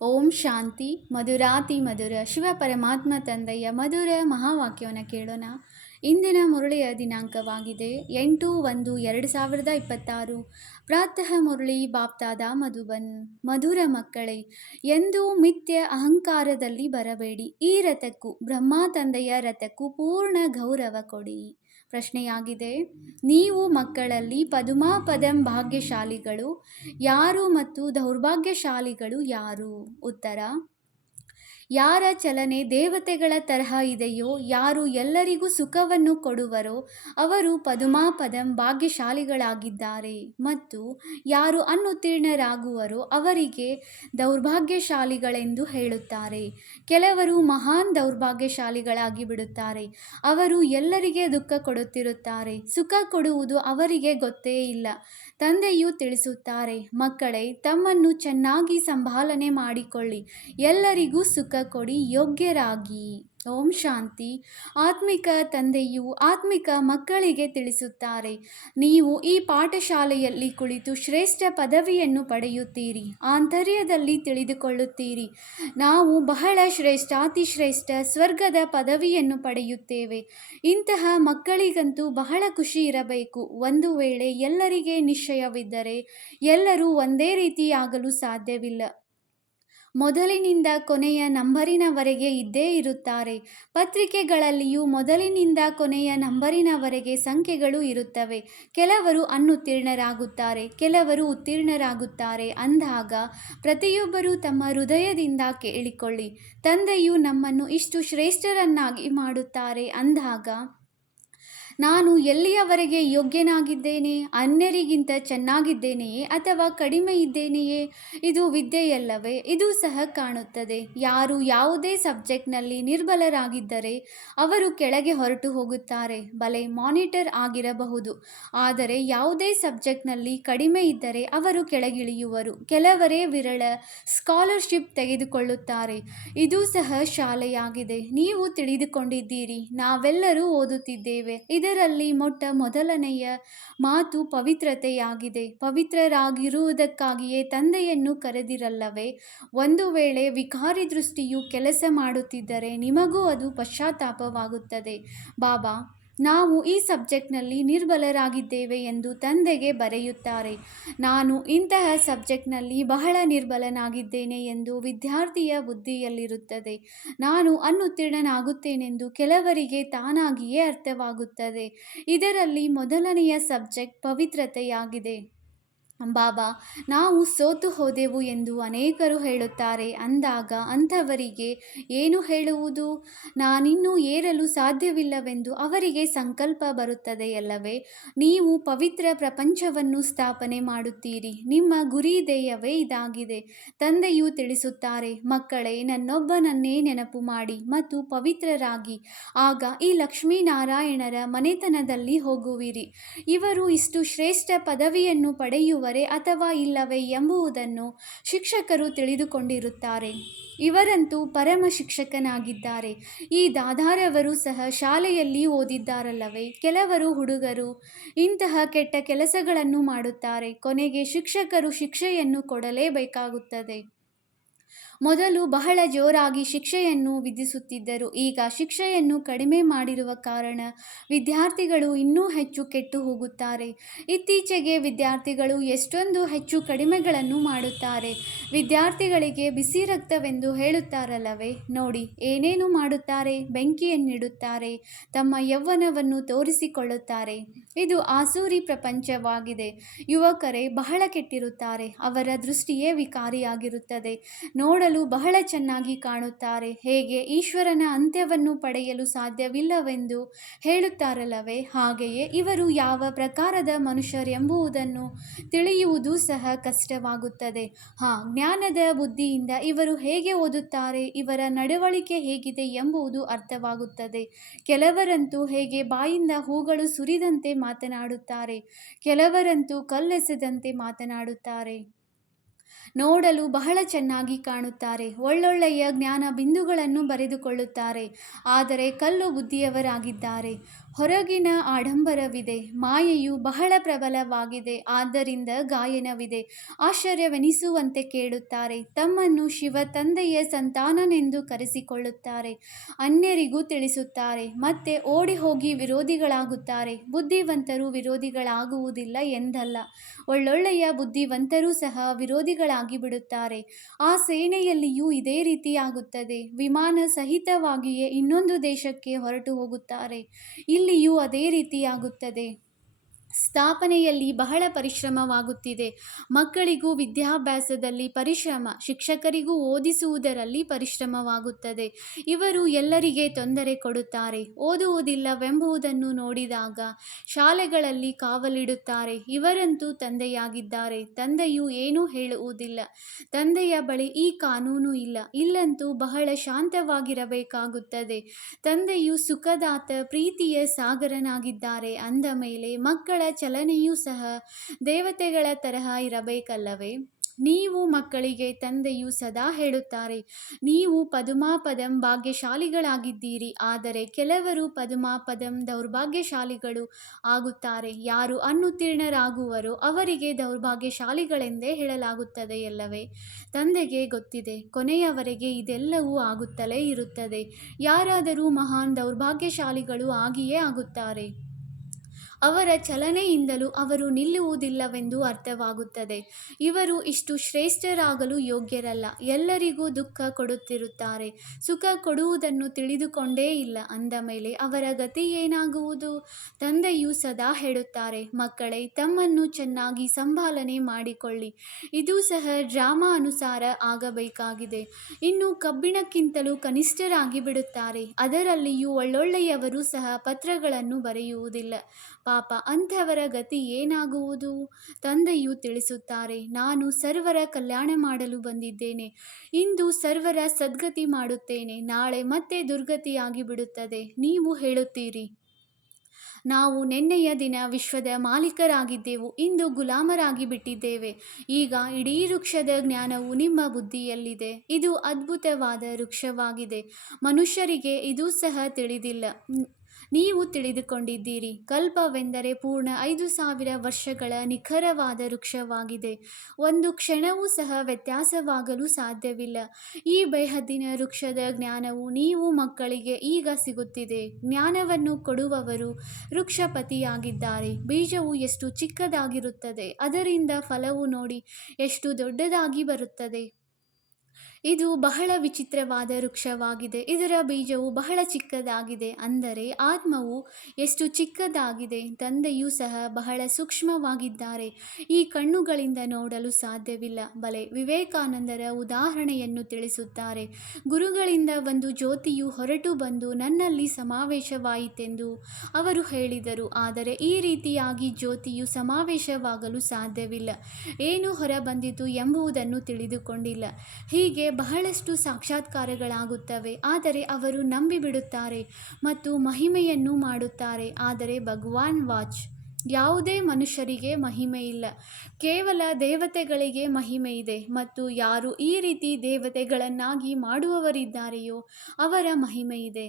ಓಂ ಶಾಂತಿ ಮಧುರಾತಿ ಮಧುರ ಶಿವ ಪರಮಾತ್ಮ ತಂದೆಯ ಮಧುರ ಮಹಾವಾಕ್ಯವನ್ನು ಕೇಳೋಣ. ಇಂದಿನ ಮುರಳಿಯ ದಿನಾಂಕವಾಗಿದೆ 8/1/2026. ಪ್ರಾತಃ ಮುರಳಿ ಬಾಪ್ತಾದ ಮಧುಬನ್. ಮಧುರ ಮಕ್ಕಳೇ, ಎಂದೂ ಮಿಥ್ಯ ಅಹಂಕಾರದಲ್ಲಿ ಬರಬೇಡಿ. ಈ ರಥಕ್ಕೂ ಬ್ರಹ್ಮ ತಂದೆಯ ರಥಕ್ಕೂ ಪೂರ್ಣ ಗೌರವ ಕೊಡಿ. ಪ್ರಶ್ನೆಯಾಗಿದೆ, ನೀವು ಮಕ್ಕಳಲ್ಲಿ ಪದುಮಾಪದಂ ಭಾಗ್ಯಶಾಲಿಗಳು ಯಾರು ಮತ್ತು ದೌರ್ಭಾಗ್ಯಶಾಲಿಗಳು ಯಾರು? ಉತ್ತರ, ಯಾರ ಚಲನೆ ದೇವತೆಗಳ ತರಹ ಇದೆಯೋ, ಯಾರು ಎಲ್ಲರಿಗೂ ಸುಖವನ್ನು ಕೊಡುವರೋ ಅವರು ಪದುಮಾಪದಂ ಭಾಗ್ಯಶಾಲಿಗಳಾಗಿದ್ದಾರೆ, ಮತ್ತು ಯಾರು ಅನುತ್ತೀರ್ಣರಾಗುವರೋ ಅವರಿಗೆ ದೌರ್ಭಾಗ್ಯಶಾಲಿಗಳೆಂದು ಹೇಳುತ್ತಾರೆ. ಕೆಲವರು ಮಹಾನ್ ದೌರ್ಭಾಗ್ಯಶಾಲಿಗಳಾಗಿ ಬಿಡುತ್ತಾರೆ. ಅವರು ಎಲ್ಲರಿಗೆ ದುಃಖ ಕೊಡುತ್ತಿರುತ್ತಾರೆ. ಸುಖ ಕೊಡುವುದು ಅವರಿಗೆ ಗೊತ್ತೇ ಇಲ್ಲ. ತಂದೆಯು ತಿಳಿಸುತ್ತಾರೆ, ಮಕ್ಕಳೇ, ತಮ್ಮನ್ನು ಚೆನ್ನಾಗಿ ಸಂಭಾಲನೆ ಮಾಡಿಕೊಳ್ಳಿ, ಎಲ್ಲರಿಗೂ ಸುಖ ಕೊಡಿ, ಯೋಗ್ಯರಾಗಿ. ಓಂ ಶಾಂತಿ. ಆತ್ಮಿಕ ತಂದೆಯು ಆತ್ಮಿಕ ಮಕ್ಕಳಿಗೆ ತಿಳಿಸುತ್ತಾರೆ, ನೀವು ಈ ಪಾಠಶಾಲೆಯಲ್ಲಿ ಕುಳಿತು ಶ್ರೇಷ್ಠ ಪದವಿಯನ್ನು ಪಡೆಯುತ್ತೀರಿ, ಆಂತರ್ಯದಲ್ಲಿ ತಿಳಿದುಕೊಳ್ಳುತ್ತೀರಿ. ನಾವು ಬಹಳ ಶ್ರೇಷ್ಠಾತಿಶ್ರೇಷ್ಠ ಸ್ವರ್ಗದ ಪದವಿಯನ್ನು ಪಡೆಯುತ್ತೇವೆ. ಇಂತಹ ಮಕ್ಕಳಿಗಂತೂ ಬಹಳ ಖುಷಿ ಇರಬೇಕು. ಒಂದು ವೇಳೆ ಎಲ್ಲರಿಗೆ ನಿಶ್ಚಯವಿದ್ದರೆ ಎಲ್ಲರೂ ಒಂದೇ ರೀತಿಯಾಗಲು ಸಾಧ್ಯವಿಲ್ಲ. ಮೊದಲಿನಿಂದ ಕೊನೆಯ ನಂಬರಿನವರೆಗೆ ಇದ್ದೇ ಇರುತ್ತಾರೆ. ಪತ್ರಿಕೆಗಳಲ್ಲಿಯೂ ಮೊದಲಿನಿಂದ ಕೊನೆಯ ನಂಬರಿನವರೆಗೆ ಸಂಖ್ಯೆಗಳು ಇರುತ್ತವೆ. ಕೆಲವರು ಅನುತ್ತೀರ್ಣರಾಗುತ್ತಾರೆ, ಕೆಲವರು ಉತ್ತೀರ್ಣರಾಗುತ್ತಾರೆ. ಅಂದಾಗ ಪ್ರತಿಯೊಬ್ಬರೂ ತಮ್ಮ ಹೃದಯದಿಂದ ಕೇಳಿಕೊಳ್ಳಿ, ತಂದೆಯು ನಮ್ಮನ್ನು ಇಷ್ಟು ಶ್ರೇಷ್ಠರನ್ನಾಗಿ ಮಾಡುತ್ತಾರೆ ಅಂದಾಗ ನಾನು ಎಲ್ಲಿಯವರೆಗೆ ಯೋಗ್ಯನಾಗಿದ್ದೇನೆ? ಅನ್ಯರಿಗಿಂತ ಚೆನ್ನಾಗಿದ್ದೇನೆಯೇ ಅಥವಾ ಕಡಿಮೆ ಇದ್ದೇನೆಯೇ? ಇದು ವಿದ್ಯೆಯಲ್ಲವೇ? ಇದು ಸಹ ಕಾಣುತ್ತದೆ. ಯಾರು ಯಾವುದೇ ಸಬ್ಜೆಕ್ಟ್ನಲ್ಲಿ ನಿರ್ಬಲರಾಗಿದ್ದರೆ ಅವರು ಕೆಳಗೆ ಹೊರಟು ಹೋಗುತ್ತಾರೆ. ಭಲೆ ಮಾನಿಟರ್ ಆಗಿರಬಹುದು, ಆದರೆ ಯಾವುದೇ ಸಬ್ಜೆಕ್ಟ್ನಲ್ಲಿ ಕಡಿಮೆ ಇದ್ದರೆ ಅವರು ಕೆಳಗಿಳಿಯುವರು. ಕೆಲವರೇ ವಿರಳ ಸ್ಕಾಲರ್ಶಿಪ್ ತೆಗೆದುಕೊಳ್ಳುತ್ತಾರೆ. ಇದು ಸಹ ಶಾಲೆಯಾಗಿದೆ. ನೀವು ತಿಳಿದುಕೊಂಡಿದ್ದೀರಿ, ನಾವೆಲ್ಲರೂ ಓದುತ್ತಿದ್ದೇವೆ. ಇದರಲ್ಲಿ ಮೊದಲನೆಯ ಮಾತು ಪವಿತ್ರತೆಯಾಗಿದೆ. ಪವಿತ್ರರಾಗಿರುವುದಕ್ಕಾಗಿಯೇ ತಂದೆಯನ್ನು ಕರೆದಿರಲ್ಲವೇ? ಒಂದು ವೇಳೆ ವಿಕಾರಿ ದೃಷ್ಟಿಯು ಕೆಲಸ ಮಾಡುತ್ತಿದ್ದರೆ ನಿಮಗೂ ಅದು ಪಶ್ಚಾತ್ತಾಪವಾಗುತ್ತದೆ. ಬಾಬಾ, ನಾವು ಈ ಸಬ್ಜೆಕ್ಟ್ನಲ್ಲಿ ನಿರ್ಬಲರಾಗಿದ್ದೇವೆ ಎಂದು ತಂದೆಗೆ ಬರೆಯುತ್ತಾರೆ. ನಾನು ಇಂತಹ ಸಬ್ಜೆಕ್ಟ್ನಲ್ಲಿ ಬಹಳ ನಿರ್ಬಲನಾಗಿದ್ದೇನೆ ಎಂದು ವಿದ್ಯಾರ್ಥಿಯ ಬುದ್ಧಿಯಲ್ಲಿರುತ್ತದೆ. ನಾನು ಅನುತ್ತೀರ್ಣನಾಗುತ್ತೇನೆಂದು ಕೆಲವರಿಗೆ ತಾನಾಗಿಯೇ ಅರ್ಥವಾಗುತ್ತದೆ. ಇದರಲ್ಲಿ ಮೊದಲನೆಯ ಸಬ್ಜೆಕ್ಟ್ ಪವಿತ್ರತೆಯಾಗಿದೆ. ಬಾಬಾ, ನಾವು ಸೋತು ಹೋದೆವು ಎಂದು ಅನೇಕರು ಹೇಳುತ್ತಾರೆ. ಅಂದಾಗ ಅಂಥವರಿಗೆ ಏನು ಹೇಳುವುದು? ನಾನಿನ್ನೂ ಏರಲು ಸಾಧ್ಯವಿಲ್ಲವೆಂದು ಅವರಿಗೆ ಸಂಕಲ್ಪ ಬರುತ್ತದೆಯಲ್ಲವೇ? ನೀವು ಪವಿತ್ರ ಪ್ರಪಂಚವನ್ನು ಸ್ಥಾಪನೆ ಮಾಡುತ್ತೀರಿ. ನಿಮ್ಮ ಗುರಿ ಧ್ಯೇಯವೇ ಇದಾಗಿದೆ. ತಂದೆಯು ತಿಳಿಸುತ್ತಾರೆ, ಮಕ್ಕಳೇ, ನನ್ನೊಬ್ಬನನ್ನೇ ನೆನಪು ಮಾಡಿ ಮತ್ತು ಪವಿತ್ರರಾಗಿ. ಆಗ ಈ ಲಕ್ಷ್ಮೀನಾರಾಯಣರ ಮನೆತನದಲ್ಲಿ ಹೋಗುವಿರಿ. ಇವರು ಇಷ್ಟು ಶ್ರೇಷ್ಠ ಪದವಿಯನ್ನು ಪಡೆಯುವರೇ ಅಥವಾ ಇಲ್ಲವೇ ಎಂಬುದನ್ನು ಶಿಕ್ಷಕರು ತಿಳಿದುಕೊಂಡಿರುತ್ತಾರೆ. ಇವರಂತೂ ಪರಮ ಶಿಕ್ಷಕನಾಗಿದ್ದಾರೆ. ಈ ದಾದಾರವರು ಸಹ ಶಾಲೆಯಲ್ಲಿ ಓದಿದ್ದಾರಲ್ಲವೇ? ಕೆಲವರು ಹುಡುಗರು ಇಂತಹ ಕೆಟ್ಟ ಕೆಲಸಗಳನ್ನು ಮಾಡುತ್ತಾರೆ. ಕೊನೆಗೆ ಶಿಕ್ಷಕರು ಶಿಕ್ಷೆಯನ್ನು ಕೊಡಲೇಬೇಕಾಗುತ್ತದೆ. ಮೊದಲು ಬಹಳ ಜೋರಾಗಿ ಶಿಕ್ಷೆಯನ್ನು ವಿಧಿಸುತ್ತಿದ್ದರು. ಈಗ ಶಿಕ್ಷೆಯನ್ನು ಕಡಿಮೆ ಮಾಡಿರುವ ಕಾರಣ ವಿದ್ಯಾರ್ಥಿಗಳು ಇನ್ನೂ ಹೆಚ್ಚು ಕೆಟ್ಟು ಹೋಗುತ್ತಾರೆ. ಇತ್ತೀಚೆಗೆ ವಿದ್ಯಾರ್ಥಿಗಳು ಎಷ್ಟೊಂದು ಹೆಚ್ಚು ಕಡಿಮೆಗಳನ್ನು ಮಾಡುತ್ತಾರೆ. ವಿದ್ಯಾರ್ಥಿಗಳಿಗೆ ಬಿಸಿ ರಕ್ತವೆಂದು ಹೇಳುತ್ತಾರಲ್ಲವೇ? ನೋಡಿ ಏನೇನು ಮಾಡುತ್ತಾರೆ. ಬೆಂಕಿಯನ್ನಿಡುತ್ತಾರೆ, ತಮ್ಮ ಯೌವನವನ್ನು ತೋರಿಸಿಕೊಳ್ಳುತ್ತಾರೆ. ಇದು ಆಸೂರಿ ಪ್ರಪಂಚವಾಗಿದೆ. ಯುವಕರೇ ಬಹಳ ಕೆಟ್ಟಿರುತ್ತಾರೆ. ಅವರ ದೃಷ್ಟಿಯೇ ವಿಕಾರಿಯಾಗಿರುತ್ತದೆ. ನೋಡಲು ಬಹಳ ಚೆನ್ನಾಗಿ ಕಾಣುತ್ತಾರೆ. ಹೇಗೆ ಈಶ್ವರನ ಅಂತ್ಯವನ್ನು ಪಡೆಯಲು ಸಾಧ್ಯವಿಲ್ಲವೆಂದು ಹೇಳುತ್ತಾರಲ್ಲವೇ? ಹಾಗೆಯೇ ಇವರು ಯಾವ ಪ್ರಕಾರದ ಮನುಷ್ಯರೆಂಬುದನ್ನು ತಿಳಿಯುವುದು ಸಹ ಕಷ್ಟವಾಗುತ್ತದೆ. ಜ್ಞಾನದ ಬುದ್ಧಿಯಿಂದ ಇವರು ಹೇಗೆ ಓದುತ್ತಾರೆ, ಇವರ ನಡವಳಿಕೆ ಹೇಗಿದೆ ಎಂಬುದು ಅರ್ಥವಾಗುತ್ತದೆ. ಕೆಲವರಂತೂ ಹೇಗೆ ಬಾಯಿಂದ ಹೂಗಳು ಸುರಿದಂತೆ ಮಾತನಾಡುತ್ತಾರೆ, ಕೆಲವರಂತೂ ಕಲ್ಲೆಸೆದಂತೆ ಮಾತನಾಡುತ್ತಾರೆ. ನೋಡಲು ಬಹಳ ಚೆನ್ನಾಗಿ ಕಾಣುತ್ತಾರೆ. ಒಳ್ಳೊಳ್ಳೆಯ ಜ್ಞಾನ ಬಿಂದುಗಳನ್ನು ಬರೆದುಕೊಳ್ಳುತ್ತಾರೆ, ಆದರೆ ಕಲ್ಲು ಬುದ್ಧಿಯವರಾಗಿದ್ದಾರೆ. ಹೊರಗಿನ ಆಡಂಬರವಿದೆ, ಮಾಯೆಯು ಬಹಳ ಪ್ರಬಲವಾಗಿದೆ, ಆದ್ದರಿಂದ ಗಾಯನವಿದೆ. ಆಶ್ಚರ್ಯವೆನಿಸುವಂತೆ ಕೇಳುತ್ತಾರೆ, ತಮ್ಮನ್ನು ಶಿವ ತಂದೆಯ ಸಂತಾನನೆಂದು ಕರೆಸಿಕೊಳ್ಳುತ್ತಾರೆ, ಅನ್ಯರಿಗೂ ತಿಳಿಸುತ್ತಾರೆ, ಮತ್ತೆ ಓಡಿ ಹೋಗಿ ವಿರೋಧಿಗಳಾಗುತ್ತಾರೆ. ಬುದ್ಧಿವಂತರು ವಿರೋಧಿಗಳಾಗುವುದಿಲ್ಲ ಎಂದಲ್ಲ, ಒಳ್ಳೊಳ್ಳೆಯ ಬುದ್ಧಿವಂತರೂ ಸಹ ವಿರೋಧಿಗಳಾಗಿ ಬಿಡುತ್ತಾರೆ. ಆ ಸೇನೆಯಲ್ಲಿಯೂ ಇದೇ ರೀತಿಯಾಗುತ್ತದೆ. ವಿಮಾನ ಸಹಿತವಾಗಿಯೇ ಇನ್ನೊಂದು ದೇಶಕ್ಕೆ ಹೊರಟು ಹೋಗುತ್ತಾರೆ. ಇಲ್ಲಿಯೂ ಅದೇ ರೀತಿಯಾಗುತ್ತದೆ. ಸ್ಥಾಪನೆಯಲ್ಲಿ ಬಹಳ ಪರಿಶ್ರಮವಾಗುತ್ತಿದೆ. ಮಕ್ಕಳಿಗೂ ವಿದ್ಯಾಭ್ಯಾಸದಲ್ಲಿ ಪರಿಶ್ರಮ, ಶಿಕ್ಷಕರಿಗೂ ಓದಿಸುವುದರಲ್ಲಿ ಪರಿಶ್ರಮವಾಗುತ್ತದೆ. ಇವರು ಎಲ್ಲರಿಗೆ ತೊಂದರೆ ಕೊಡುತ್ತಾರೆ. ಓದುವುದಿಲ್ಲವೆಂಬುದನ್ನು ನೋಡಿದಾಗ ಶಾಲೆಗಳಲ್ಲಿ ಕಾವಲಿಡುತ್ತಾರೆ. ಇವರಂತೂ ತಂದೆಯಾಗಿದ್ದಾರೆ, ತಂದೆಯು ಏನೂ ಹೇಳುವುದಿಲ್ಲ. ತಂದೆಯ ಬಳಿ ಈ ಕಾನೂನು ಇಲ್ಲ, ಇಲ್ಲಂತೂ ಬಹಳ ಶಾಂತವಾಗಿರಬೇಕಾಗುತ್ತದೆ. ತಂದೆಯು ಸುಖದಾತ, ಪ್ರೀತಿಯ ಸಾಗರನಾಗಿದ್ದಾರೆ ಅಂದ ಮೇಲೆ ಮಕ್ಕಳ ಚಲನೆಯೂ ಸಹ ದೇವತೆಗಳ ತರಹ ಇರಬೇಕಲ್ಲವೇ? ನೀವು ಮಕ್ಕಳಿಗೆ ತಂದೆಯು ಸದಾ ಹೇಳುತ್ತಾರೆ, ನೀವು ಪದುಮಾಪದಂ ಭಾಗ್ಯಶಾಲಿಗಳಾಗಿದ್ದೀರಿ. ಆದರೆ ಕೆಲವರು ಪದುಮಾಪದಂ ದೌರ್ಭಾಗ್ಯಶಾಲಿಗಳು ಆಗುತ್ತಾರೆ. ಯಾರು ಅನುತ್ತೀರ್ಣರಾಗುವರೋ ಅವರಿಗೆ ದೌರ್ಭಾಗ್ಯಶಾಲಿಗಳೆಂದೇ ಹೇಳಲಾಗುತ್ತದೆಯಲ್ಲವೇ? ತಂದೆಗೆ ಗೊತ್ತಿದೆ, ಕೊನೆಯವರೆಗೆ ಇದೆಲ್ಲವೂ ಆಗುತ್ತಲೇ ಇರುತ್ತದೆ. ಯಾರಾದರೂ ಮಹಾನ್ ದೌರ್ಭಾಗ್ಯಶಾಲಿಗಳು ಆಗಿಯೇ ಆಗುತ್ತಾರೆ. ಅವರ ಚಲನೆಯಿಂದಲೂ ಅವರು ನಿಲ್ಲುವುದಿಲ್ಲವೆಂದು ಅರ್ಥವಾಗುತ್ತದೆ. ಇವರು ಇಷ್ಟು ಶ್ರೇಷ್ಠರಾಗಲು ಯೋಗ್ಯರಲ್ಲ. ಎಲ್ಲರಿಗೂ ದುಃಖ ಕೊಡುತ್ತಿರುತ್ತಾರೆ, ಸುಖ ಕೊಡುವುದನ್ನು ತಿಳಿದುಕೊಂಡೇ ಇಲ್ಲ ಅಂದ ಮೇಲೆ ಅವರ ಗತಿ ಏನಾಗುವುದು? ತಂದೆಯು ಸದಾ ಹೇಳುತ್ತಾರೆ, ಮಕ್ಕಳೇ, ತಮ್ಮನ್ನು ಚೆನ್ನಾಗಿ ಸಂಭಾಲನೆ ಮಾಡಿಕೊಳ್ಳಿ. ಇದು ಸಹ ಡ್ರಾಮಾ ಅನುಸಾರ ಆಗಬೇಕಾಗಿದೆ. ಇನ್ನು ಕಬ್ಬಿಣಕ್ಕಿಂತಲೂ ಕನಿಷ್ಠರಾಗಿ ಬಿಡುತ್ತಾರೆ. ಅದರಲ್ಲಿಯೂ ಒಳ್ಳೊಳ್ಳೆಯವರು ಸಹ ಪತ್ರಗಳನ್ನು ಬರೆಯುವುದಿಲ್ಲ. ಪಾಪ, ಅಂಥವರ ಗತಿ ಏನಾಗುವುದು? ತಂದೆಯು ತಿಳಿಸುತ್ತಾರೆ, ನಾನು ಸರ್ವರ ಕಲ್ಯಾಣ ಮಾಡಲು ಬಂದಿದ್ದೇನೆ. ಇಂದು ಸರ್ವರ ಸದ್ಗತಿ ಮಾಡುತ್ತೇನೆ, ನಾಳೆ ಮತ್ತೆ ದುರ್ಗತಿಯಾಗಿ ಬಿಡುತ್ತದೆ. ನೀವು ಹೇಳುತ್ತೀರಿ, ನಾವು ನಿನ್ನೆಯ ದಿನ ವಿಶ್ವದ ಮಾಲೀಕರಾಗಿದ್ದೆವು, ಇಂದು ಗುಲಾಮರಾಗಿ ಬಿಟ್ಟಿದ್ದೇವೆ. ಈಗ ಇಡೀ ವೃಕ್ಷದ ಜ್ಞಾನವು ನಿಮ್ಮ ಬುದ್ಧಿಯಲ್ಲಿದೆ. ಇದು ಅದ್ಭುತವಾದ ವೃಕ್ಷವಾಗಿದೆ. ಮನುಷ್ಯರಿಗೆ ಇದು ಸಹ ತಿಳಿದಿಲ್ಲ. ನೀವು ತಿಳಿದುಕೊಂಡಿದ್ದೀರಿ. ಕಲ್ಪವೆಂದರೆ ಪೂರ್ಣ 5000 ವರ್ಷಗಳ ನಿಖರವಾದ ವೃಕ್ಷವಾಗಿದೆ. ಒಂದು ಕ್ಷಣವೂ ಸಹ ವ್ಯತ್ಯಾಸವಾಗಲು ಸಾಧ್ಯವಿಲ್ಲ. ಈ ಬೇಹದ್ದಿನ ವೃಕ್ಷದ ಜ್ಞಾನವು ನೀವು ಮಕ್ಕಳಿಗೆ ಈಗ ಸಿಗುತ್ತಿದೆ. ಜ್ಞಾನವನ್ನು ಕೊಡುವವರು ವೃಕ್ಷಪತಿಯಾಗಿದ್ದಾರೆ. ಬೀಜವು ಎಷ್ಟು ಚಿಕ್ಕದಾಗಿರುತ್ತದೆ, ಅದರಿಂದ ಫಲವು ನೋಡಿ ಎಷ್ಟು ದೊಡ್ಡದಾಗಿ ಬರುತ್ತದೆ. ಇದು ಬಹಳ ವಿಚಿತ್ರವಾದ ವೃಕ್ಷವಾಗಿದೆ. ಇದರ ಬೀಜವು ಬಹಳ ಚಿಕ್ಕದಾಗಿದೆ. ಅಂದರೆ ಆತ್ಮವು ಎಷ್ಟು ಚಿಕ್ಕದಾಗಿದೆ. ತಂದೆಯೂ ಸಹ ಬಹಳ ಸೂಕ್ಷ್ಮವಾಗಿದ್ದಾರೆ. ಈ ಕಣ್ಣುಗಳಿಂದ ನೋಡಲು ಸಾಧ್ಯವಿಲ್ಲ. ಬಲೆ, ವಿವೇಕಾನಂದರ ಉದಾಹರಣೆಯನ್ನು ತಿಳಿಸುತ್ತಾರೆ. ಗುರುಗಳಿಂದ ಒಂದು ಜ್ಯೋತಿಯು ಹೊರಟು ಬಂದು ನನ್ನಲ್ಲಿ ಸಮಾವೇಶವಾಯಿತೆಂದು ಅವರು ಹೇಳಿದರು. ಆದರೆ ಈ ರೀತಿಯಾಗಿ ಜ್ಯೋತಿಯು ಸಮಾವೇಶವಾಗಲು ಸಾಧ್ಯವಿಲ್ಲ. ಏನು ಹೊರಬಂದಿತು ಎಂಬುದನ್ನು ತಿಳಿದುಕೊಂಡಿಲ್ಲ. ಹೀಗೆ ಬಹಳಷ್ಟು ಸಾಕ್ಷಾತ್ಕಾರಗಳಾಗುತ್ತವೆ. ಆದರೆ ಅವರು ನಂಬಿಬಿಡುತ್ತಾರೆ ಮತ್ತು ಮಹಿಮೆಯನ್ನು ಮಾಡುತ್ತಾರೆ. ಆದರೆ ಭಗವಾನ್ ವಾಚ್, ಯಾವುದೇ ಮನುಷ್ಯರಿಗೆ ಮಹಿಮೆ ಇಲ್ಲ, ಕೇವಲ ದೇವತೆಗಳಿಗೆ ಮಹಿಮೆ ಇದೆ. ಮತ್ತು ಯಾರು ಈ ರೀತಿ ದೇವತೆಗಳನ್ನಾಗಿ ಮಾಡುವವರಿದ್ದಾರೆಯೋ ಅವರ ಮಹಿಮೆ ಇದೆ.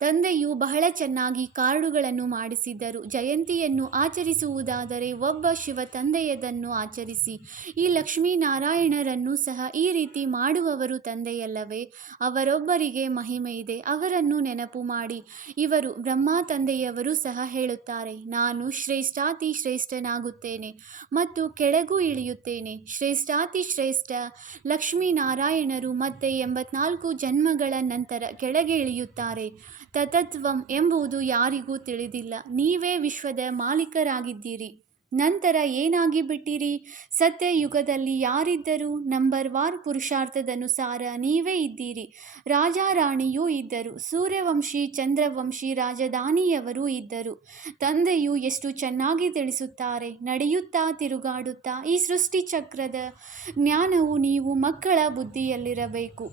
ತಂದೆಯು ಬಹಳ ಚೆನ್ನಾಗಿ ಕಾರ್ಡುಗಳನ್ನು ಮಾಡಿಸಿದ್ದರು. ಜಯಂತಿಯನ್ನು ಆಚರಿಸುವುದಾದರೆ ಒಬ್ಬ ಶಿವ ತಂದೆಯದನ್ನು ಆಚರಿಸಿ. ಈ ಲಕ್ಷ್ಮೀನಾರಾಯಣರನ್ನು ಸಹ ಈ ರೀತಿ ಮಾಡುವವರು ತಂದೆಯಲ್ಲವೇ? ಅವರೊಬ್ಬರಿಗೆ ಮಹಿಮೆ ಇದೆ, ಅವರನ್ನು ನೆನಪು ಮಾಡಿ. ಇವರು ಬ್ರಹ್ಮ ತಂದೆಯವರು ಸಹ ಹೇಳುತ್ತಾರೆ, ನಾನು ಶ್ರೇಷ್ಠಾತಿ ಶ್ರೇಷ್ಠನಾಗುತ್ತೇನೆ ಮತ್ತು ಕೆಳಗೂ ಇಳಿಯುತ್ತೇನೆ. ಶ್ರೇಷ್ಠಾತಿ ಶ್ರೇಷ್ಠ ಲಕ್ಷ್ಮೀನಾರಾಯಣರು ಮತ್ತೆ 84 ಜನ್ಮಗಳ ನಂತರ ಕೆಳಗೆ ಇಳಿಯುತ್ತಾರೆ. ತತತ್ವಂ ಎಂಬುದು ಯಾರಿಗೂ ತಿಳಿದಿಲ್ಲ. ನೀವೇ ವಿಶ್ವದ ಮಾಲೀಕರಾಗಿದ್ದೀರಿ. ನಂತರ ಏನಾಗಿ ಬಿಟ್ಟಿರಿ? ಸತ್ಯಯುಗದಲ್ಲಿ ಯಾರಿದ್ದರು? ನಂಬರ್ 1 ಪುರುಷಾರ್ಥದನುಸಾರ ನೀವೇ ಇದ್ದೀರಿ. ರಾಜಾರಾಣಿಯೂ ಇದ್ದರು. ಸೂರ್ಯವಂಶಿ, ಚಂದ್ರವಂಶಿ ರಾಜಧಾನಿಯವರೂ ಇದ್ದರು. ತಂದೆಯು ಎಷ್ಟು ಚೆನ್ನಾಗಿ ತಿಳಿಸುತ್ತಾರೆ. ನಡೆಯುತ್ತಾ ತಿರುಗಾಡುತ್ತಾ ಈ ಸೃಷ್ಟಿ ಚಕ್ರದ ಜ್ಞಾನವು ನೀವು ಮಕ್ಕಳ ಬುದ್ಧಿಯಲ್ಲಿರಬೇಕು.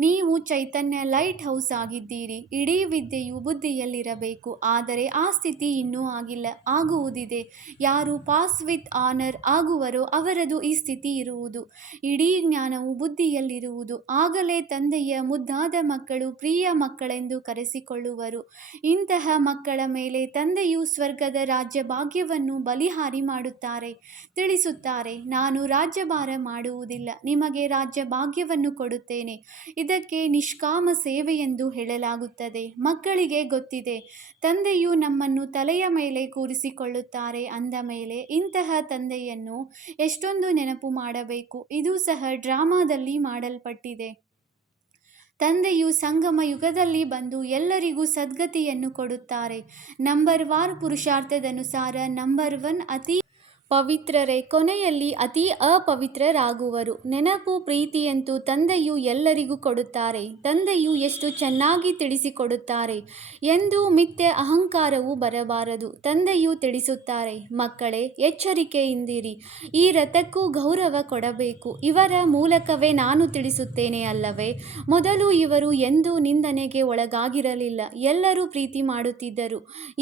ನೀವು ಚೈತನ್ಯ ಲೈಟ್ ಹೌಸ್ ಆಗಿದ್ದೀರಿ. ಇಡೀ ವಿದ್ಯೆಯು ಬುದ್ಧಿಯಲ್ಲಿರಬೇಕು. ಆದರೆ ಆ ಸ್ಥಿತಿ ಇನ್ನೂ ಆಗಿಲ್ಲ, ಆಗುವುದಿದೆ. ಯಾರು ಪಾಸ್ ವಿತ್ ಆನರ್ ಆಗುವರೋ ಅವರದು ಈ ಸ್ಥಿತಿ ಇರುವುದು. ಇಡೀ ಜ್ಞಾನವು ಬುದ್ಧಿಯಲ್ಲಿರುವುದು. ಆಗಲೇ ತಂದೆಯ ಮುದ್ದಾದ ಮಕ್ಕಳು ಪ್ರಿಯ ಮಕ್ಕಳೆಂದು ಕರೆಸಿಕೊಳ್ಳುವರು. ಇಂತಹ ಮಕ್ಕಳ ಮೇಲೆ ತಂದೆಯು ಸ್ವರ್ಗದ ರಾಜ್ಯ ಭಾಗ್ಯವನ್ನು ಬಲಿಹಾರಿ ಮಾಡುತ್ತಾರೆ. ತಿಳಿಸುತ್ತಾರೆ, ನಾನು ರಾಜ್ಯಭಾರ ಮಾಡುವುದಿಲ್ಲ, ನಿಮಗೆ ರಾಜ್ಯ ಭಾಗ್ಯವನ್ನು ಕೊಡುತ್ತೇನೆ. ಇದಕ್ಕೆ ನಿಷ್ಕಾಮ ಸೇವೆ ಎಂದು ಹೇಳಲಾಗುತ್ತದೆ. ಮಕ್ಕಳಿಗೆ ಗೊತ್ತಿದೆ, ತಂದೆಯು ನಮ್ಮನ್ನು ತಲೆಯ ಮೇಲೆ ಕೂರಿಸಿಕೊಳ್ಳುತ್ತಾರೆ ಅಂದ ಮೇಲೆ ಇಂತಹ ತಂದೆಯನ್ನು ಎಷ್ಟೊಂದು ನೆನಪು ಮಾಡಬೇಕು. ಇದು ಸಹ ಡ್ರಾಮಾದಲ್ಲಿ ಮಾಡಲ್ಪಟ್ಟಿದೆ. ತಂದೆಯು ಸಂಗಮ ಯುಗದಲ್ಲಿ ಬಂದು ಎಲ್ಲರಿಗೂ ಸದ್ಗತಿಯನ್ನು ಕೊಡುತ್ತಾರೆ. ನಂಬರ್ 1 ಪುರುಷಾರ್ಥದನುಸಾರ ನಂಬರ್ 1 ಅತಿ ಪವಿತ್ರರೇ ಕೊನೆಯಲ್ಲಿ ಅತಿ ಅಪವಿತ್ರರಾಗುವರು. ನೆನಪು ಪ್ರೀತಿಯಂತೂ ತಂದೆಯು ಎಲ್ಲರಿಗೂ ಕೊಡುತ್ತಾರೆ. ತಂದೆಯು ಎಷ್ಟು ಚೆನ್ನಾಗಿ ತಿಳಿಸಿಕೊಡುತ್ತಾರೆ ಎಂದು ಮಿಥ್ಯ ಅಹಂಕಾರವು ಬರಬಾರದು. ತಂದೆಯು ತಿಳಿಸುತ್ತಾರೆ, ಮಕ್ಕಳೇ ಎಚ್ಚರಿಕೆಯಿಂದಿರಿ, ಈ ರಥಕ್ಕೂ ಗೌರವ ಕೊಡಬೇಕು. ಇವರ ಮೂಲಕವೇ ನಾನು ತಿಳಿಸುತ್ತೇನೆ ಅಲ್ಲವೇ. ಮೊದಲು ಇವರು ಎಂದೂ ನಿಂದನೆಗೆ ಒಳಗಾಗಿರಲಿಲ್ಲ, ಎಲ್ಲರೂ ಪ್ರೀತಿ ಮಾಡುತ್ತಿದ್ದರು.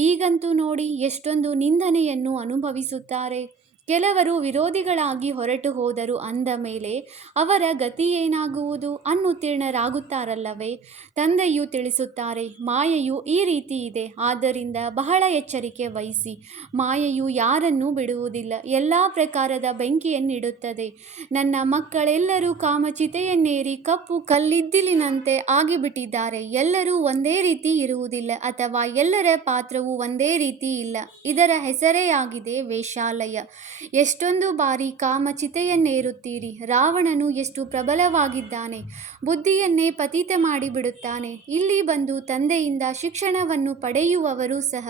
ಈಗಂತೂ ನೋಡಿ ಎಷ್ಟೊಂದು ನಿಂದನೆಯನ್ನು ಅನುಭವಿಸುತ್ತಾರೆ. ಕೆಲವರು ವಿರೋಧಿಗಳಾಗಿ ಹೊರಟು ಹೋದರು ಅಂದ ಮೇಲೆ ಅವರ ಗತಿ ಏನಾಗುವುದು? ಅನುತ್ತೀರ್ಣರಾಗುತ್ತಾರಲ್ಲವೇ. ತಂದೆಯು ತಿಳಿಸುತ್ತಾರೆ, ಮಾಯೆಯು ಈ ರೀತಿ ಇದೆ, ಆದ್ದರಿಂದ ಬಹಳ ಎಚ್ಚರಿಕೆ ವಹಿಸಿ. ಮಾಯೆಯು ಯಾರನ್ನೂ ಬಿಡುವುದಿಲ್ಲ, ಎಲ್ಲ ಪ್ರಕಾರದ ಬೆಂಕಿಯನ್ನಿಡುತ್ತದೆ. ನನ್ನ ಮಕ್ಕಳೆಲ್ಲರೂ ಕಾಮಚಿತೆಯನ್ನೇರಿ ಕಪ್ಪು ಕಲ್ಲಿದ್ದಿಲಿನಂತೆ ಆಗಿಬಿಟ್ಟಿದ್ದಾರೆ. ಎಲ್ಲರೂ ಒಂದೇ ರೀತಿ ಇರುವುದಿಲ್ಲ, ಅಥವಾ ಎಲ್ಲರ ಪಾತ್ರವೂ ಒಂದೇ ರೀತಿ ಇಲ್ಲ. ಇದರ ಹೆಸರೇ ಆಗಿದೆ ವೇಶ್ಯಾಲಯ. ಎಷ್ಟೊಂದು ಬಾರಿ ಕಾಮಚಿತೆಯನ್ನೇರುತ್ತೀರಿ. ರಾವಣನು ಎಷ್ಟು ಪ್ರಬಲವಾಗಿದ್ದಾನೆ, ಬುದ್ಧಿಯನ್ನೇ ಪತಿತ ಮಾಡಿಬಿಡುತ್ತಾನೆ. ಇಲ್ಲಿ ಬಂದು ತಂದೆಯಿಂದ ಶಿಕ್ಷಣವನ್ನು ಪಡೆಯುವವರು ಸಹ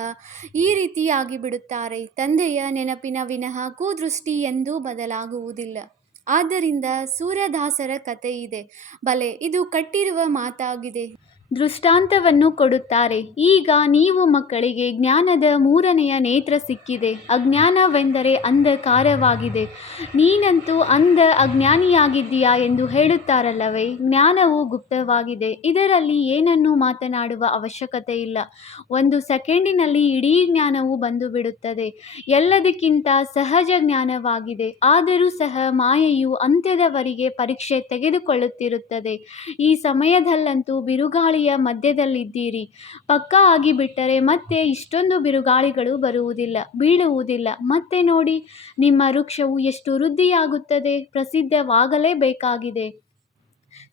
ಈ ರೀತಿಯಾಗಿ ಬಿಡುತ್ತಾರೆ. ತಂದೆಯ ನೆನಪಿನ ವಿನಃ ಕುದೃಷ್ಟಿ ಎಂದೂ ಬದಲಾಗುವುದಿಲ್ಲ. ಆದ್ದರಿಂದ ಸೂರದಾಸರ ಕತೆ ಇದೆ. ಬಲೆ, ಇದು ಕಟ್ಟಿರುವ ಮಾತಾಗಿದೆ. ದೃಷ್ಟಾಂತವನ್ನು ಕೊಡುತ್ತಾರೆ. ಈಗ ನೀವು ಮಕ್ಕಳಿಗೆ ಜ್ಞಾನದ 3ನೆಯ ನೇತ್ರ ಸಿಕ್ಕಿದೆ. ಅಜ್ಞಾನವೆಂದರೆ ಅಂಧಕಾರವಾಗಿದೆ. ನೀನಂತೂ ಅಂಧ ಅಜ್ಞಾನಿಯಾಗಿದ್ದೀಯಾ ಎಂದು ಹೇಳುತ್ತಾರಲ್ಲವೇ. ಜ್ಞಾನವು ಗುಪ್ತವಾಗಿದೆ. ಇದರಲ್ಲಿ ಏನನ್ನೂ ಮಾತನಾಡುವ ಅವಶ್ಯಕತೆ ಇಲ್ಲ. 1 ಸೆಕೆಂಡಿನಲ್ಲಿ ಇಡೀ ಜ್ಞಾನವು ಬಂದು ಬಿಡುತ್ತದೆ. ಎಲ್ಲದಕ್ಕಿಂತ ಸಹಜ ಜ್ಞಾನವಾಗಿದೆ. ಆದರೂ ಸಹ ಮಾಯೆಯು ಅಂತ್ಯದವರೆಗೆ ಪರೀಕ್ಷೆ ತೆಗೆದುಕೊಳ್ಳುತ್ತಿರುತ್ತದೆ. ಈ ಸಮಯದಲ್ಲಂತೂ ಬಿರುಗಾಳಿಯ ಮಧ್ಯದಲ್ಲಿದ್ದೀರಿ. ಪಕ್ಕಾ ಆಗಿಬಿಟ್ಟರೆ ಮತ್ತೆ ಇಷ್ಟೊಂದು ಬಿರುಗಾಳಿಗಳು ಬರುವುದಿಲ್ಲ, ಬೀಳುವುದಿಲ್ಲ. ಮತ್ತೆ ನೋಡಿ, ನಿಮ್ಮ ವೃಕ್ಷವು ಎಷ್ಟು ವೃದ್ಧಿಯಾಗುತ್ತದೆ. ಪ್ರಸಿದ್ಧವಾಗಲೇಬೇಕಾಗಿದೆ.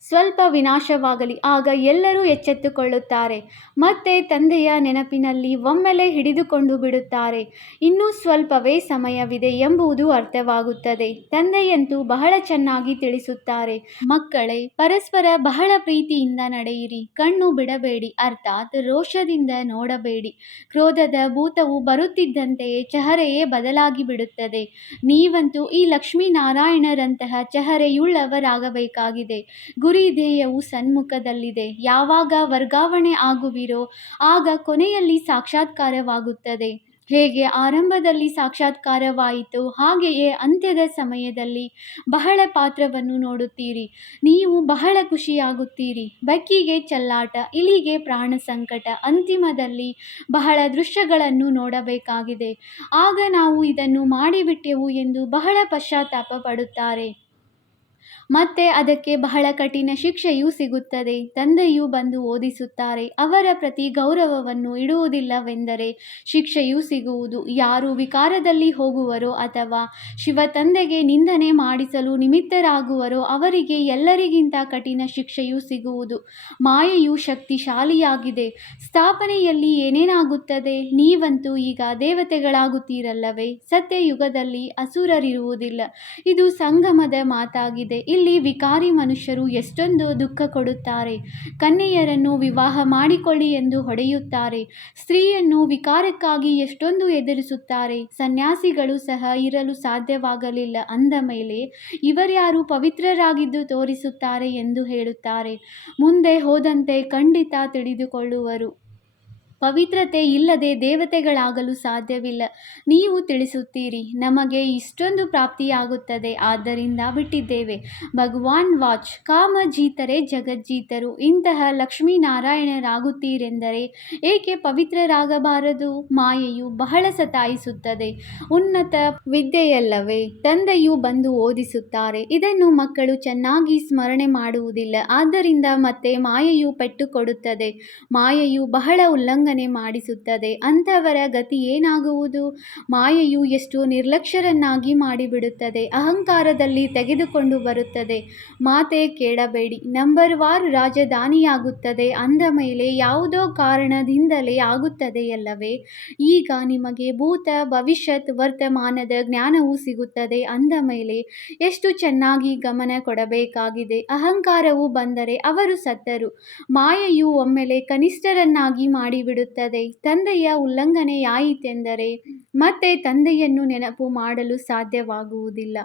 ಸ್ವಲ್ಪ ವಿನಾಶವಾಗಲಿ, ಆಗ ಎಲ್ಲರೂ ಎಚ್ಚೆತ್ತುಕೊಳ್ಳುತ್ತಾರೆ. ಮತ್ತೆ ತಂದೆಯ ನೆನಪಿನಲ್ಲಿ ಒಮ್ಮೆಲೆ ಹಿಡಿದುಕೊಂಡು ಬಿಡುತ್ತಾರೆ. ಇನ್ನೂ ಸ್ವಲ್ಪವೇ ಸಮಯವಿದೆ ಎಂಬುದು ಅರ್ಥವಾಗುತ್ತದೆ. ತಂದೆಯಂತೂ ಬಹಳ ಚೆನ್ನಾಗಿ ತಿಳಿಸುತ್ತಾರೆ, ಮಕ್ಕಳೇ ಪರಸ್ಪರ ಬಹಳ ಪ್ರೀತಿಯಿಂದ ನಡೆಯಿರಿ. ಕಣ್ಣು ಬಿಡಬೇಡಿ, ಅರ್ಥಾತ್ ರೋಷದಿಂದ ನೋಡಬೇಡಿ. ಕ್ರೋಧದ ಭೂತವು ಬರುತ್ತಿದ್ದಂತೆಯೇ ಚಹರೆಯೇ ಬದಲಾಗಿ ಬಿಡುತ್ತದೆ. ನೀವಂತೂ ಈ ಲಕ್ಷ್ಮೀನಾರಾಯಣರಂತಹ ಚಹರೆಯುಳ್ಳವರಾಗಬೇಕಾಗಿದೆ. ಗುರಿ ಧ್ಯೇಯವು ಸನ್ಮುಖದಲ್ಲಿದೆ. ಯಾವಾಗ ವರ್ಗಾವಣೆ ಆಗುವಿರೋ ಆಗ ಕೊನೆಯಲ್ಲಿ ಸಾಕ್ಷಾತ್ಕಾರವಾಗುತ್ತದೆ. ಹೇಗೆ ಆರಂಭದಲ್ಲಿ ಸಾಕ್ಷಾತ್ಕಾರವಾಯಿತೋ ಹಾಗೆಯೇ ಅಂತ್ಯದ ಸಮಯದಲ್ಲಿ ಬಹಳ ಪಾತ್ರವನ್ನು ನೋಡುತ್ತೀರಿ. ನೀವು ಬಹಳ ಖುಷಿಯಾಗುತ್ತೀರಿ. ಬೆಕ್ಕಿಗೆ ಚೆಲ್ಲಾಟ, ಇಲಿಗೆ ಪ್ರಾಣ ಸಂಕಟ, ಅಂತಿಮದಲ್ಲಿ ಬಹಳ ದೃಶ್ಯಗಳನ್ನು ನೋಡಬೇಕಾಗಿದೆ. ಆಗ ನಾವು ಇದನ್ನು ಮಾಡಿಬಿಟ್ಟೆವು ಎಂದು ಬಹಳ ಪಶ್ಚಾತ್ತಾಪ ಪಡುತ್ತಾರೆ. ಮತ್ತೆ ಅದಕ್ಕೆ ಬಹಳ ಕಠಿಣ ಶಿಕ್ಷೆಯೂ ಸಿಗುತ್ತದೆ. ತಂದೆಯು ಬಂದು ಓದಿಸುತ್ತಾರೆ, ಅವರ ಪ್ರತಿ ಗೌರವವನ್ನು ಇಡುವುದಿಲ್ಲವೆಂದರೆ ಶಿಕ್ಷೆಯೂ ಸಿಗುವುದು. ಯಾರು ವಿಕಾರದಲ್ಲಿ ಹೋಗುವರೋ ಅಥವಾ ಶಿವ ತಂದೆಗೆ ನಿಂದನೆ ಮಾಡಿಸಲು ನಿಮಿತ್ತರಾಗುವರೋ ಅವರಿಗೆ ಎಲ್ಲರಿಗಿಂತ ಕಠಿಣ ಶಿಕ್ಷೆಯೂ ಸಿಗುವುದು. ಮಾಯೆಯು ಶಕ್ತಿಶಾಲಿಯಾಗಿದೆ. ಸ್ಥಾಪನೆಯಲ್ಲಿ ಏನೇನಾಗುತ್ತದೆ? ನೀವಂತೂ ಈಗ ದೇವತೆಗಳಾಗುತ್ತೀರಲ್ಲವೇ. ಸತ್ಯಯುಗದಲ್ಲಿ ಅಸುರರಿರುವುದಿಲ್ಲ. ಇದು ಸಂಗಮದ ಮಾತಾಗಿದೆ. ಇಲ್ಲಿ ವಿಕಾರಿ ಮನುಷ್ಯರು ಎಷ್ಟೊಂದು ದುಃಖ ಕೊಡುತ್ತಾರೆ. ಕನ್ಯೆಯರನ್ನು ವಿವಾಹ ಮಾಡಿಕೊಳ್ಳಿ ಎಂದು ಹೊಡೆಯುತ್ತಾರೆ. ಸ್ತ್ರೀಯನ್ನು ವಿಕಾರಕ್ಕಾಗಿ ಎಷ್ಟೊಂದು ಎದುರಿಸುತ್ತಾರೆ. ಸನ್ಯಾಸಿಗಳು ಸಹ ಇರಲು ಸಾಧ್ಯವಾಗಲಿಲ್ಲ ಅಂದ ಮೇಲೆ ಇವರ್ಯಾರು ಪವಿತ್ರರಾಗಿದ್ದು ತೋರಿಸುತ್ತಾರೆ ಎಂದು ಹೇಳುತ್ತಾರೆ. ಮುಂದೆ ಹೋದಂತೆ ಖಂಡಿತ ತಿಳಿದುಕೊಳ್ಳುವರು. ಪವಿತ್ರತೆ ಇಲ್ಲದೆ ದೇವತೆಗಳಾಗಲು ಸಾಧ್ಯವಿಲ್ಲ. ನೀವು ತಿಳಿಸುತ್ತೀರಿ, ನಮಗೆ ಇಷ್ಟೊಂದು ಪ್ರಾಪ್ತಿಯಾಗುತ್ತದೆ, ಆದ್ದರಿಂದ ಬಿಟ್ಟಿದ್ದೇವೆ. ಭಗವಾನ್ ವಾಚ್, ಕಾಮ ಜೀತರೆ ಜಗಜ್ಜೀತರು. ಇಂತಹ ಲಕ್ಷ್ಮೀನಾರಾಯಣರಾಗುತ್ತೀರೆಂದರೆ ಏಕೆ ಪವಿತ್ರರಾಗಬಾರದು? ಮಾಯೆಯು ಬಹಳ ಸತಾಯಿಸುತ್ತದೆ. ಉನ್ನತ ವಿದ್ಯೆಯಲ್ಲವೇ ತಂದೆಯು ಬಂದು ಓದಿಸುತ್ತಾರೆ. ಇದನ್ನು ಮಕ್ಕಳು ಚೆನ್ನಾಗಿ ಸ್ಮರಣೆ ಮಾಡುವುದಿಲ್ಲ. ಆದ್ದರಿಂದ ಮತ್ತೆ ಮಾಯೆಯು ಪೆಟ್ಟು ಕೊಡುತ್ತದೆ. ಮಾಯೆಯು ಬಹಳ ಉಲ್ಲಂಘನೆ ಮಾಡಿಸುತ್ತದೆ. ಅಂಥವರ ಗತಿ ಏನಾಗುವುದು? ಮಾಯೆಯು ಎಷ್ಟು ನಿರ್ಲಕ್ಷ್ಯರನ್ನಾಗಿ ಮಾಡಿಬಿಡುತ್ತದೆ. ಅಹಂಕಾರದಲ್ಲಿ ತೆಗೆದುಕೊಂಡು ಬರುತ್ತದೆ. ಮಾತೆ ಕೇಳಬೇಡಿ, ನಂಬರ್ ವಾರ್ ರಾಜಧಾನಿಯಾಗುತ್ತದೆ ಅಂದ ಮೇಲೆ ಯಾವುದೋ ಕಾರಣದಿಂದಲೇ ಆಗುತ್ತದೆಯಲ್ಲವೇ? ಈಗ ನಿಮಗೆ ಭೂತ, ಭವಿಷ್ಯತ್, ವರ್ತಮಾನದ ಜ್ಞಾನವೂ ಸಿಗುತ್ತದೆ ಅಂದ ಮೇಲೆ ಎಷ್ಟು ಚೆನ್ನಾಗಿ ಗಮನ ಕೊಡಬೇಕಾಗಿದೆ. ಅಹಂಕಾರವು ಬಂದರೆ ಅವರು ಸತ್ತರು. ಮಾಯೆಯು ಒಮ್ಮೆಲೆ ಕನಿಷ್ಠರನ್ನಾಗಿ ಮಾಡಿಬಿಡುತ್ತದೆ. ತಂದೆಯ ಉಲ್ಲಂಘನೆಯಾಯಿತೆಂದರೆ ಮತ್ತೆ ತಂದೆಯನ್ನು ನೆನಪು ಮಾಡಲು ಸಾಧ್ಯವಾಗುವುದಿಲ್ಲ.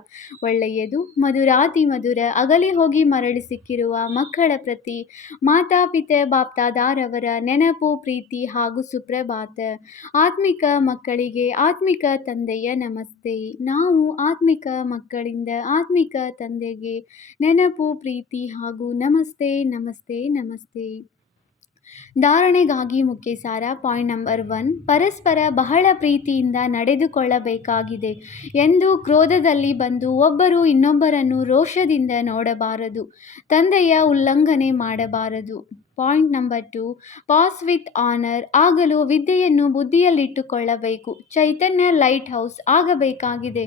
ಒಳ್ಳೆಯದು. ಮಧುರಾತಿ ಮಧುರ ಅಗಲಿ ಹೋಗಿ ಮರಳಿ ಸಿಕ್ಕಿರುವ ಮಕ್ಕಳ ಪ್ರತಿ ಮಾತಾಪಿತೆ ಬಾಪ್ದಾದಾರವರ ನೆನಪು, ಪ್ರೀತಿ ಹಾಗೂ ಸುಪ್ರಭಾತ. ಆತ್ಮಿಕ ಮಕ್ಕಳಿಗೆ ಆತ್ಮಿಕ ತಂದೆಯ ನಮಸ್ತೆ. ನಾವು ಆತ್ಮಿಕ ಮಕ್ಕಳಿಂದ ಆತ್ಮಿಕ ತಂದೆಗೆ ನೆನಪು, ಪ್ರೀತಿ ಹಾಗೂ ನಮಸ್ತೆ ನಮಸ್ತೆ ನಮಸ್ತೆ. ಧಾರಣೆಗಾಗಿ ಮುಖ್ಯ ಸಾರ. ಪಾಯಿಂಟ್ ನಂಬರ್ 1, ಪರಸ್ಪರ ಬಹಳ ಪ್ರೀತಿಯಿಂದ ನಡೆದುಕೊಳ್ಳಬೇಕಾಗಿದೆ. ಎಂದು ಕ್ರೋಧದಲ್ಲಿ ಬಂದು ಒಬ್ಬರು ಇನ್ನೊಬ್ಬರನ್ನು ರೋಷದಿಂದ ನೋಡಬಾರದು. ತಂದೆಯ ಉಲ್ಲಂಘನೆ ಮಾಡಬಾರದು. Point number 2, pass with honour ಆಗಲು ವಿದ್ಯೆಯನ್ನು ಬುದ್ಧಿಯಲ್ಲಿಟ್ಟುಕೊಳ್ಳಬೇಕು. ಚೈತನ್ಯ ಲೈಟ್ ಹೌಸ್ ಆಗಬೇಕಾಗಿದೆ.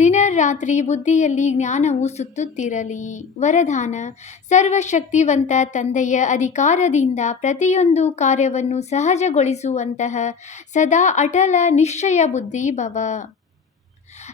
ದಿನ ರಾತ್ರಿ ಬುದ್ಧಿಯಲ್ಲಿ ಜ್ಞಾನವು ಸುತ್ತುತ್ತಿರಲಿ. ವರದಾನ: ಸರ್ವಶಕ್ತಿವಂತ ತಂದೆಯ ಅಧಿಕಾರದಿಂದ ಪ್ರತಿಯೊಂದು ಕಾರ್ಯವನ್ನು ಸಹಜಗೊಳಿಸುವಂತಹ ಸದಾ ಅಟಲ ನಿಶ್ಚಯ ಬುದ್ಧಿ ಭವ.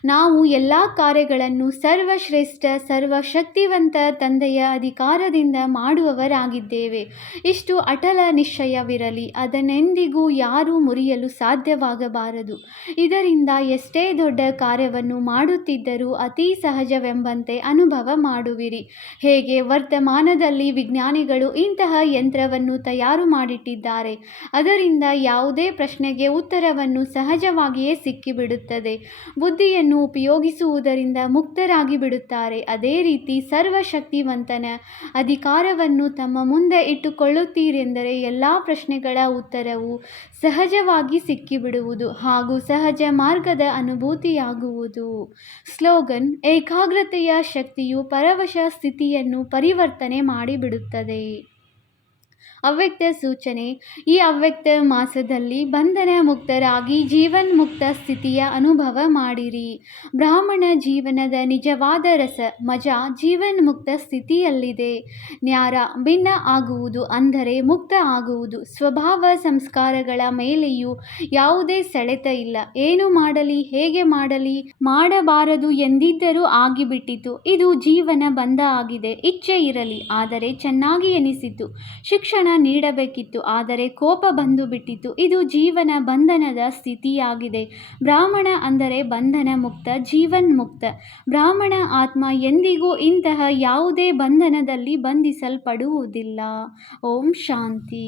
ನಾವು ಎಲ್ಲ ಕಾರ್ಯಗಳನ್ನು ಸರ್ವಶ್ರೇಷ್ಠ ಸರ್ವಶಕ್ತಿವಂತ ತಂದೆಯ ಅಧಿಕಾರದಿಂದ ಮಾಡುವವರಾಗಿದ್ದೇವೆ. ಇಷ್ಟು ಅಟಲ ನಿಶ್ಚಯವಿರಲಿ. ಅದನ್ನೆಂದಿಗೂ ಯಾರೂ ಮುರಿಯಲು ಸಾಧ್ಯವಾಗಬಾರದು. ಇದರಿಂದ ಎಷ್ಟೇ ದೊಡ್ಡ ಕಾರ್ಯವನ್ನು ಮಾಡುತ್ತಿದ್ದರೂ ಅತಿ ಸಹಜವೆಂಬಂತೆ ಅನುಭವ ಮಾಡುವಿರಿ. ಹೇಗೆ ವರ್ತಮಾನದಲ್ಲಿ ವಿಜ್ಞಾನಿಗಳು ಇಂತಹ ಯಂತ್ರವನ್ನು ತಯಾರು ಮಾಡಿಟ್ಟಿದ್ದಾರೆ. ಅದರಿಂದ ಯಾವುದೇ ಪ್ರಶ್ನೆಗೆ ಉತ್ತರವನ್ನು ಸಹಜವಾಗಿಯೇ ಸಿಕ್ಕಿಬಿಡುತ್ತದೆ. ಬುದ್ಧಿಯನ್ನು ಉಪಯೋಗಿಸುವುದರಿಂದ ಮುಕ್ತರಾಗಿ ಬಿಡುತ್ತಾರೆ. ಅದೇ ರೀತಿ ಸರ್ವಶಕ್ತಿವಂತನ ಅಧಿಕಾರವನ್ನು ತಮ್ಮ ಮುಂದೆ ಇಟ್ಟುಕೊಳ್ಳುತ್ತೀರೆಂದರೆ ಎಲ್ಲ ಪ್ರಶ್ನೆಗಳ ಉತ್ತರವು ಸಹಜವಾಗಿ ಸಿಕ್ಕಿಬಿಡುವುದು ಹಾಗೂ ಸಹಜ ಮಾರ್ಗದ ಅನುಭೂತಿಯಾಗುವುದು. ಸ್ಲೋಗನ್: ಏಕಾಗ್ರತೆಯ ಶಕ್ತಿಯು ಪರವಶ ಸ್ಥಿತಿಯನ್ನು ಪರಿವರ್ತನೆ ಮಾಡಿಬಿಡುತ್ತದೆ. ಅವ್ಯಕ್ತ ಸೂಚನೆ: ಈ ಅವ್ಯಕ್ತ ಮಾಸದಲ್ಲಿ ಬಂಧನ ಮುಕ್ತರಾಗಿ ಜೀವನ್ಮುಕ್ತ ಸ್ಥಿತಿಯ ಅನುಭವ ಮಾಡಿರಿ. ಬ್ರಾಹ್ಮಣ ಜೀವನದ ನಿಜವಾದ ರಸ ಮಜಾ ಜೀವನ್ಮುಕ್ತ ಸ್ಥಿತಿಯಲ್ಲಿದೆ. ನ್ಯಾರ ಭಿನ್ನ ಆಗುವುದು ಅಂದರೆ ಮುಕ್ತ ಆಗುವುದು. ಸ್ವಭಾವ ಸಂಸ್ಕಾರಗಳ ಮೇಲೆಯೂ ಯಾವುದೇ ಸೆಳೆತ ಇಲ್ಲ. ಏನು ಮಾಡಲಿ, ಹೇಗೆ ಮಾಡಲಿ, ಮಾಡಬಾರದು ಎಂದಿದ್ದರೂ ಆಗಿಬಿಟ್ಟಿತು. ಇದು ಜೀವನ ಬಂಧ ಆಗಿದೆ. ಇಚ್ಛೆ ಇರಲಿ, ಆದರೆ ಚೆನ್ನಾಗಿ ಎನಿಸಿತು. ಶಿಕ್ಷಣ ನೀಡಬೇಕಿತ್ತು, ಆದರೆ ಕೋಪ ಬಂದು ಬಿಟ್ಟಿತು. ಇದು ಜೀವನ ಬಂಧನದ ಸ್ಥಿತಿಯಾಗಿದೆ. ಬ್ರಾಹ್ಮಣ ಅಂದರೆ ಬಂಧನ ಮುಕ್ತ, ಜೀವನ್ಮುಕ್ತ. ಬ್ರಾಹ್ಮಣ ಆತ್ಮ ಎಂದಿಗೂ ಇಂತಹ ಯಾವುದೇ ಬಂಧನದಲ್ಲಿ ಬಂಧಿಸಲ್ಪಡುವುದಿಲ್ಲ. ಓಂ ಶಾಂತಿ.